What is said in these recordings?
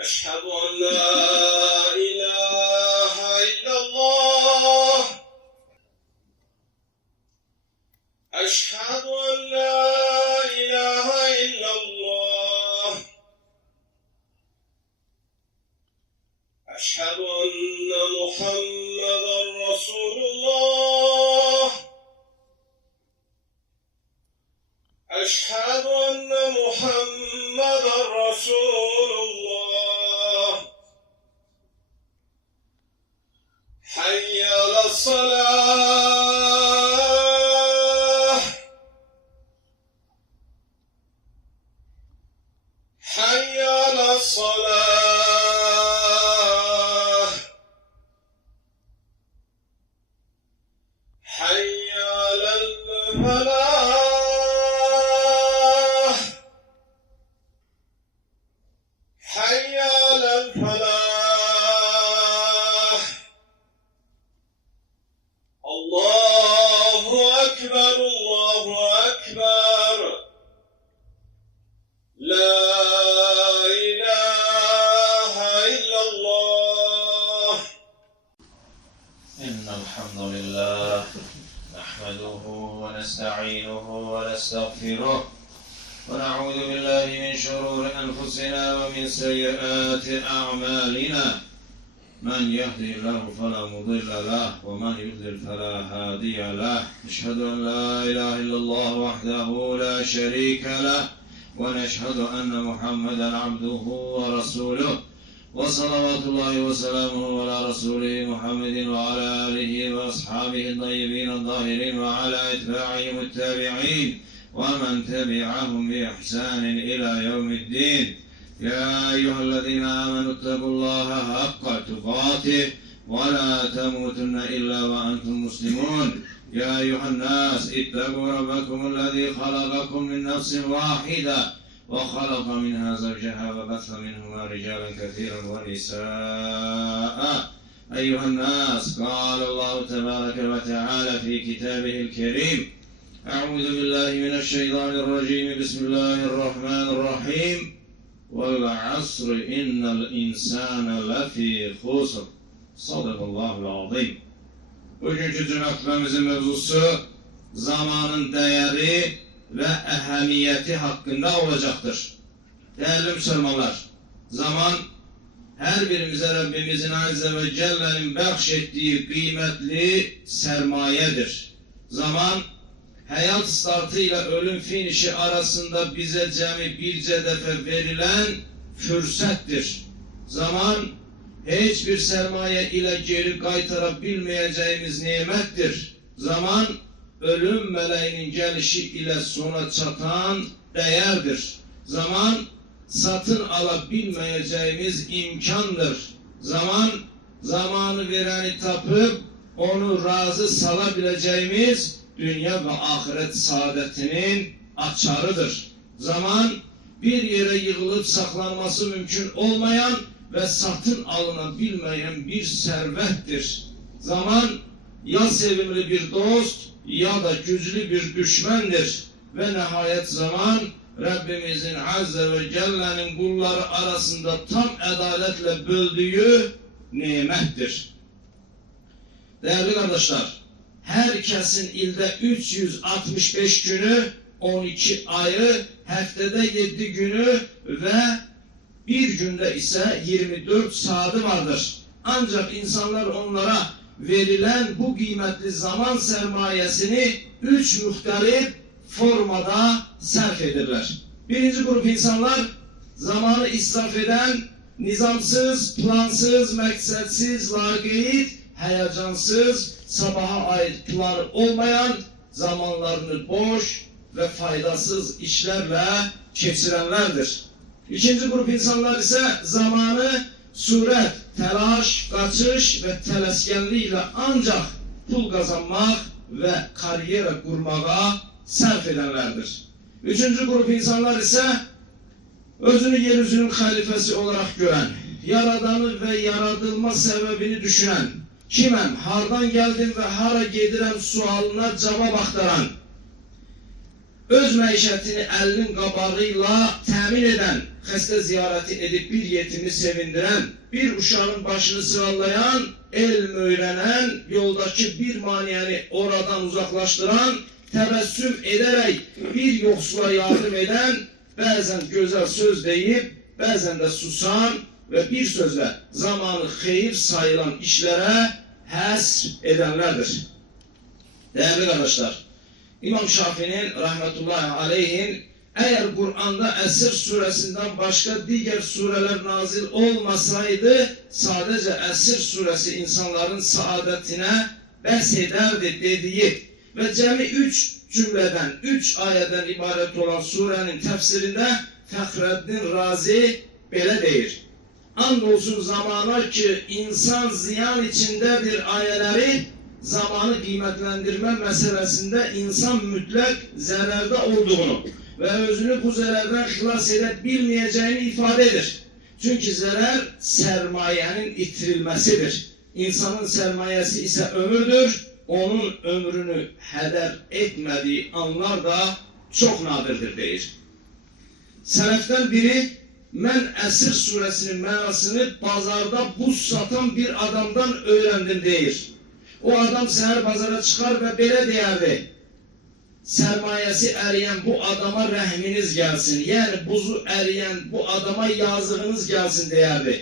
أشهد أن لا إله إلا الله. أشهد أن لا إله إلا الله. أشهد أن محمدا رسول الله. أشهد أن محمدا رسول الله. حي على الصلاة. حي على الصلاة. حي على الفلاح. حي على الفلاح. الله أكبر الله أكبر. لا إله إلا الله. إن الحمد لله نحمده ونستعينه ونستغفره ونعوذ بالله من شرور أنفسنا ومن سيئات أعمالنا. من يهدي الله فلا مضل له ومن يضلل فلا هادي له. أشهد أن لا إله إلا الله وحده لا شريك له ونشهد أن محمدا عبده ورسوله وصلوات الله وسلامه على رسوله محمد وعلى آله وأصحابه الطيبين الطاهرين وعلى أتباعهم التابعين ومن تبعهم بإحسان إلى يوم الدين. يا أيها الذين آمنوا اتقوا الله حق تقاته ولا تموتن إلا وأنتم مسلمون. يا أيها الناس اتقوا ربكم الذي خلقكم من نفس واحدة وخلق منها زوجها وبث منهما رجالا كثيرا ونساء. أيها الناس قال الله تبارك وتعالى في كتابه الكريم: أعوذ بالله من الشيطان الرجيم. بسم الله الرحمن الرحيم. والعصر إن الإنسان لفي خسر. Sadakallahul azim. Bugünkü cümlətimizin mövzusu zamanın değeri ve ehemmiyeti hakkında olacaktır. Değerli Müslümanlar, zaman her birimize Rabbimizin Azze ve Celle'nin bahşettiği kıymetli sermayedir. Zaman, hayat startı ile ölüm finişi arasında bize cemi birce defa verilen fırsattir. Zaman, hiçbir sermaye ile geri kaytarabilmeyeceğimiz nimettir. Zaman, ölüm meleğinin gelişi ile sona çatan değerdir. Zaman, satın alabilmeyeceğimiz imkandır. Zaman, zamanı vereni tapıp onu razı salabileceğimiz dünya ve ahiret saadetinin açarıdır. Zaman, bir yere yığılıp saklanması mümkün olmayan ve satın alınabilmeyen bir servettir. Zaman, ya sevimli bir dost ya da güçlü bir düşmandır. Ve nihayet zaman, Rabbimizin Azze ve Celle'nin kulları arasında tam adaletle böldüğü nimettir. Değerli kardeşler, herkesin ilde 365 günü, 12 ayı, haftada 7 günü ve bir günde ise 24 saati vardır. Ancak insanlar onlara verilen bu kıymetli zaman sermayesini 3 muhtelif formada sarf ederler. Birinci grup insanlar zamanı israf eden, nizamsız, plansız, maksatsız, lagayt, heyecansız, sabaha ait planı olmayan, zamanlarını boş ve faydasız işlerle geçirenlerdir. İkinci grup insanlar ise zamanı suret, telaş, kaçış ve teleskenliğiyle ancak pul kazanmak ve kariyere kurmaya sarf edenlerdir. Üçüncü grup insanlar ise özünü yeryüzünün halifesi olarak gören, yaradanı ve yaratılma sebebini düşünen, kimem, hardan geldim ve hara gedirem sualına cevap aktaran, öz məişətini əlinin qabağı ilə təmin edən, xəstə ziyarəti edib bir yetimi sevindirən, bir uşağın başını sığallayan, elm öyrənən, yoldakı bir maniyəni oradan uzaqlaşdıran, təbəssüm edərək bir yoxsula yardım edən, bəzən gözəl söz deyib, bəzən də susan və bir sözlə zamanı xeyir sayılan işlərə həsr edənlərdir. Değerli kardeşler, İmam Şafii'nin rahmetullahi aleyhin eğer Kur'an'da Esr suresinden başka diğer sureler nazil olmasaydı sadece Esr suresi insanların saadetine bahsederdi dediği ve cemi 3 cümleden, 3 ayeden ibaret olan surenin tefsirinde Fəxrəddin Razi belə deyir. Andolsun zamana ki insan ziyan içindedir ayeleri zamanı kıymetlendirme meselesinde insan mütlak zararda olduğunu ve özünü bu zarardan xilas edebilmeyeceğini ifadedir. Çünkü zarar sermayenin itirilmesidir. İnsanın sermayesi ise ömürdür. Onun ömrünü heder etmediği anlar da çok nadirdir deyir. Seleften biri ben Esr suresinin mənasını pazarda buz satan bir adamdan öğrendim deyir. O adam səhər bazara çıxar və belə deyərdi. Sərmayəsi əriyən bu adama rəhminiz gəlsin. Yəni buzu əriyən bu adama yazığınız gəlsin deyərdi.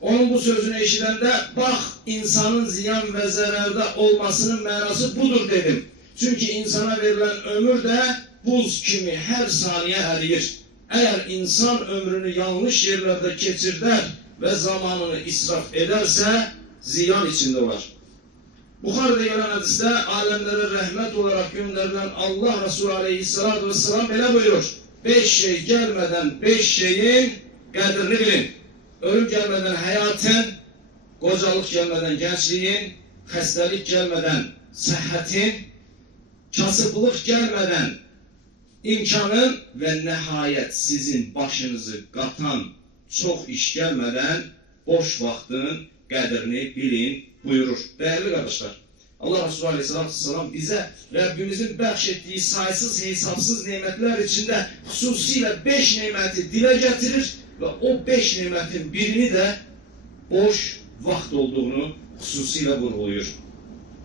Onun bu sözünü eşidəndə bax insanın ziyan və zərərdə olmasının mənası budur dedim. Çünki insana verilən ömür də buz kimi hər saniyə əriyir. Əgər insan ömrünü yanlış yerlərdə keçirdər və zamanını israf edərsə ziyan içində olar. Buxarıda gelen hadiste alemlere rahmet olarak gönderilen Allah Resulü Aleyhisselatü Vesselam böyle buyurur. 5 şey gelmeden 5 şeyin kadrini bilin. Ölüm gelmeden hayatın, kocalık gelmeden gençliğin, hastalık gelmeden sıhhatin, kasıblık gelmeden imkanın ve nihayet sizin başınızı qatan çok iş gelmeden boş vaktin qədrini bilin buyurur. Değerli kardeşler, Allah Resulü Aleyhisselatü Vesselam bize Rabbimizin bəxş sayısız hesapsız nimetler içinde hususiyle 5 nimeti dile getirir ve o 5 nimetin birini de boş vaxt olduğunu hususiyle vurguluyor.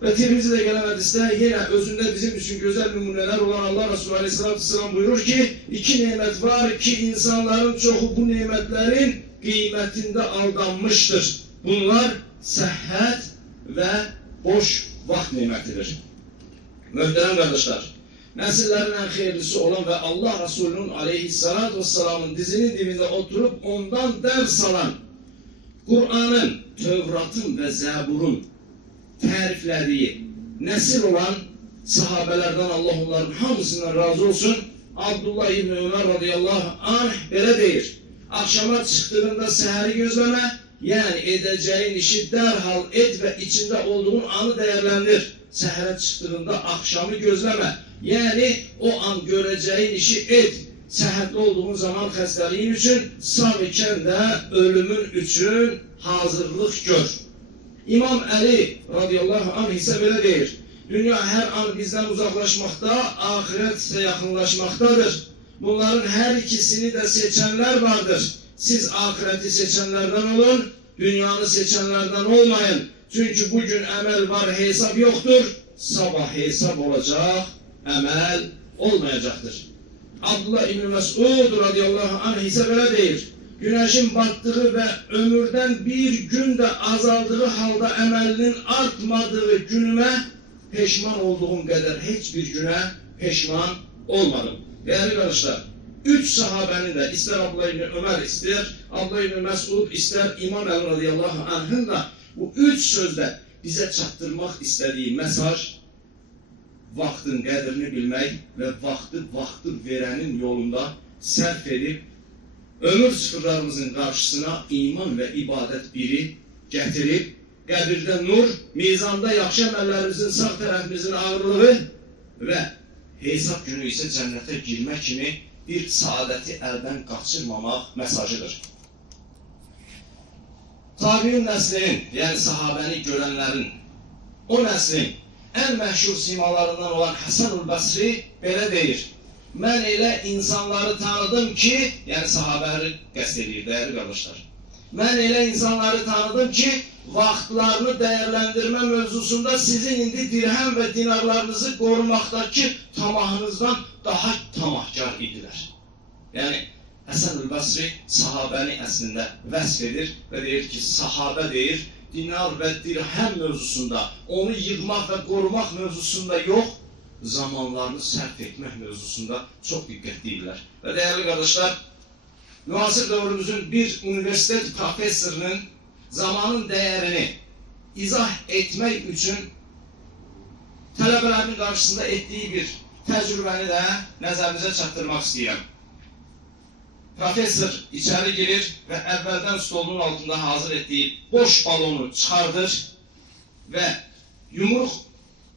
Ve Tirmizi'de gelen hadiste yine özünde bizim için güzel numuneler olan Allah Resulü Aleyhisselatü Vesselam buyurur ki 2 nimet var ki insanların çoğu bu nimetlerin kıymetinde aldanmıştır. Bunlar sıhhat ve boş vaxt nimetidir. Möhtərəm kardeşler, nesillerin en hayırlısı olan ve Allah Resulü'nün Aleyhisselatü Vesselam'ın dizinin dibinde oturup ondan ders alan Kur'an'ın, Tevrat'ın ve Zebur'un tariflediği nesil olan sahabelerden Allah onların hamısından razı olsun. Abdullah İbni Ömer radıyallahu anh belə deyir. Akşama çıktığında səhəri gözleme, yani edeceğin işi derhal et ve içinde olduğun anı değerlendir. Səhərə çıktığında akşamı gözleme, yani o an göreceğin işi et. Səhətli olduğun zaman xəstəliyin üçün, sağ ikən də ölümün üçün hazırlıq gör. İmam Əli radıyallahu anh ise belə deyir. Dünya her an bizden uzaklaşmakta, ahiret ise yakınlaşmaktadır. Bunların her ikisini de seçenler vardır. Siz ahireti seçenlerden olun, dünyanı seçenlerden olmayın. Çünkü bugün emel var, hesap yoktur. Sabah hesap olacak, emel olmayacaktır. Abdullah İbni Mesud radıyallahu anh ise böyle deyir. Güneşin battığı ve ömürden bir gün de azaldığı halde emelinin artmadığı günüme peşman olduğum kadar hiçbir güne peşman olmadım. Değerli kardeşler, 3 sahabenin de ister Abdullah İbni Ömer ister Abdullah İbni Mesud ister İmam Əli radıyallahu anh'ın da bu 3 sözde bize çattırmak istediği mesaj vaktin qədrini bilmek ve vakti verenin yolunda sərf edip ömür sıfırlarımızın karşısına iman ve ibadet biri getirip qəbirdə nur, mizanda yaxşı əməllərimizin sağ tərəfimizin ağırlığı ve hesap günü ise cənnətə girmək kimi bir saadeti elden kaçırmamak mesajıdır. Tabi'in neslinin, yani sahabeni görenlerin, o neslin en meşhur simalarından olan Hasan-ül Basri belə deyir. mən elə insanları tanıdım ki, yəni sahabələri qəsd edir, dəyərli qardaşlar. Mən elə insanları tanıdım ki, vaxtlarını dəyərləndirmə mövzusunda sizin indi dirhəm və dinarlarınızı qorumaqdakı tamahınızdan daha tamahkar idilər. Yəni, Həsən-ül Basri sahabəni əslində vəsf edir və deyir ki, sahabə deyir, dinar və dirhəm mövzusunda, onu yığmaq və qorumaq mövzusunda yox, zamanlarını sərf etmək mövzusunda çox diqqətlidirlər. Və dəyərli qardaşlar, müasir dövrümüzün bir universitet professorunun zamanın dəyərini izah etmək üçün tələbələrinin qarşısında etdiyi bir təcrübəni də nəzərinizə çatdırmaq istəyirəm. Professor içəri girir və əvvəldən stolunun altında hazır etdiyi boş balonu çıxardır və yumruq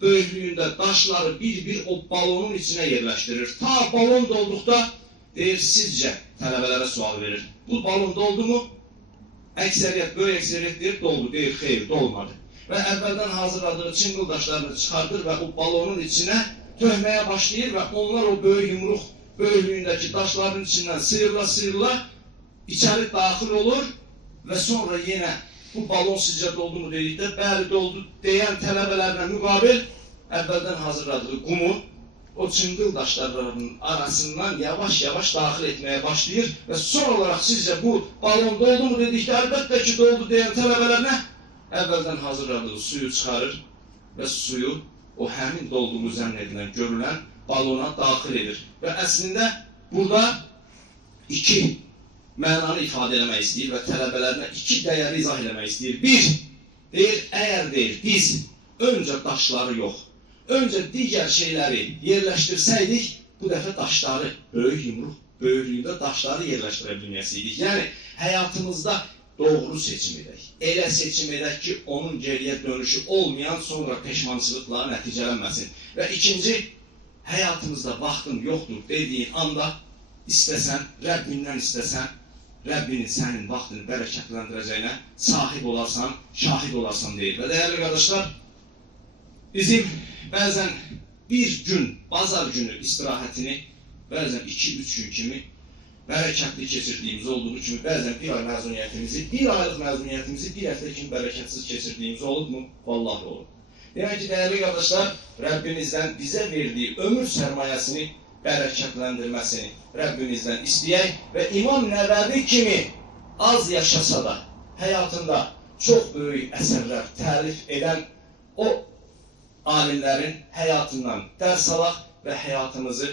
böyüklüyündə daşları bir-bir o balonun içinə yerləşdirir. Ta balon dolduqda deyir, sizcə tələbələrə sual verir. Bu balon doldu mu? Əksəriyyət, böyük əksəriyyət deyir, doldu. Deyir, xeyr, dolmadı. Və əvvəldən hazırladığı çıngıl daşlarını çıxardır və o balonun içinə töhməyə başlayır və onlar o böyük yumruq böyüklüyündəki daşların içindən sıyrıla-sıyrıla içəri daxil olur və sonra yenə bu balon sizcə doldu mu dedikdə, bəli doldu deyən tələbələrlə müqabil əvvəldən hazırladığı qumu o çıngıl daşlarının arasından yavaş-yavaş daxil etməyə başlayır və son olaraq sizcə bu balon doldu mu dedikdə, əlbəttə ki doldu deyən tələbələrlə əvvəldən hazırladığı suyu çıxarır və suyu o həmin dolduğu zənn edilən, görülən balona daxil edir. Və əslində burada iki mənanı ifadə eləmək istəyir və tələbələrinə iki dəyəri izah eləmək istəyir. Bir, deyir, əgər deyir, biz öncə daşları yox, öncə digər şeyləri yerləşdirsəydik, bu dəfə daşları, böyük yumruq böyüklüyündə daşları yerləşdirə bilməsiydik. Yəni, həyatımızda doğru seçim edək. Elə seçim edək ki, onun geriyə dönüşü olmayan sonra peşmançılıqla nəticələnməsin. Və ikinci, həyatımızda vaxtın yoxdur dediyin anda istəsən, Rəbbindən istəsən, Rəbbinin sənin vaxtını bərəkətləndirəcəyinə sahib olarsan, şahid olarsan deyir. Və dəyərli qardaşlar, bizim bəzən bir gün, bazar günü istirahətini, bəzən 2-3 gün kimi bərəkətli keçirdiyimiz olduğu kimi, bəzən bir ay məzuniyyətimizi, bir aylıq məzuniyyətimizi bir həftə kimi bərəkətsiz keçirdiyimiz olub mu? Vallahi olub. Demək ki, dəyərli qardaşlar, Rəbbimizdən bizə verdiyi ömür sərmayəsini bərəkətləndirməsini Rəbbimizdən istəyək və İmam Nəvəvi kimi az yaşasa da həyatında çox böyük əsərlər təlif edən o alimlərin həyatından dərs alaq və həyatımızı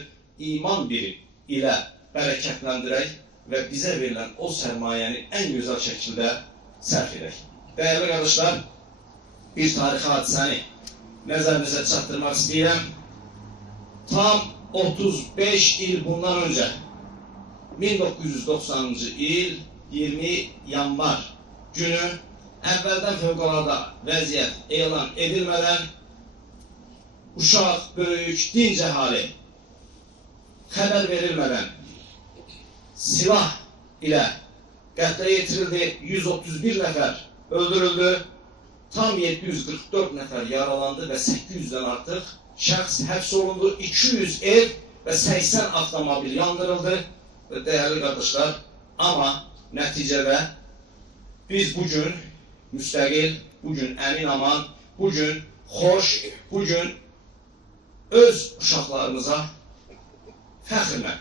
iman biri ilə bərəkətləndirək və bizə verilən o sərmayəni ən gözəl şəkildə sərf edək. Dəyərli qardaşlar, bir tarixi hadisəni nəzərinizə çatdırmaq istəyirəm. Tam 35 il bundan öncə, 1990-cı il 20 yanvar günü əvvəldən fövqəladə vəziyyət elan edilmədən uşaq, böyük, dinc əhali xəbər verilmədən silah ilə qətlə yetirildi, 131 nəfər öldürüldü, tam 744 nəfər yaralandı və 800-dən artıq şəxs həbs olundu, 200 ev və 80 avtomobil yandırıldı və dəyərli qardaşlar, amma nəticədə biz bugün müstəqil, bugün əmin-aman, bugün xoş, bugün öz uşaqlarımıza fəxrlə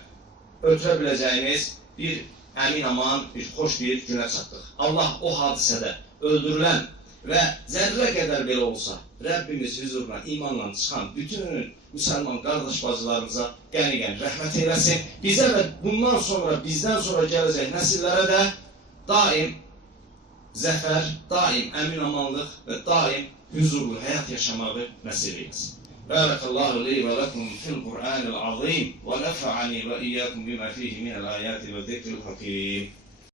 ötürə biləcəyimiz bir əmin-aman, bir xoş bir günə çatdıq. Allah o hadisədə öldürülən və zərrə qədər belə olsa, Rəbbimiz huzuruna imanla çıxan bütün müsəlman qardaş bacılarımıza qəni-qəni rəhmət eyləsin. Bizə və bundan sonra, bizdən sonra gələcək nəsillərə də daim zəfər, daim əmin-amanlıq və daim huzurlu həyat yaşamağı nəsib eyləsin. Barakallahu li və lakum fil Qur'anil azim və nəfa'ani və iyyəkum bimə fihi minəl ayəti və zikril hakim.